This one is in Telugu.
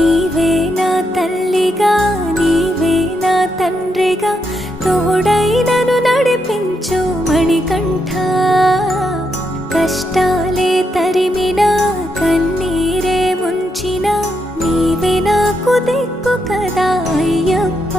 నీవే నా తల్లిగా నీవే నా తండ్రిగా తోడై నన్ను నడిపించు మణికంఠ. కష్టాలే తరిమినా కన్నీరే ముంచిన నీవే నాకు దిక్కు కదా అయ్యప్ప.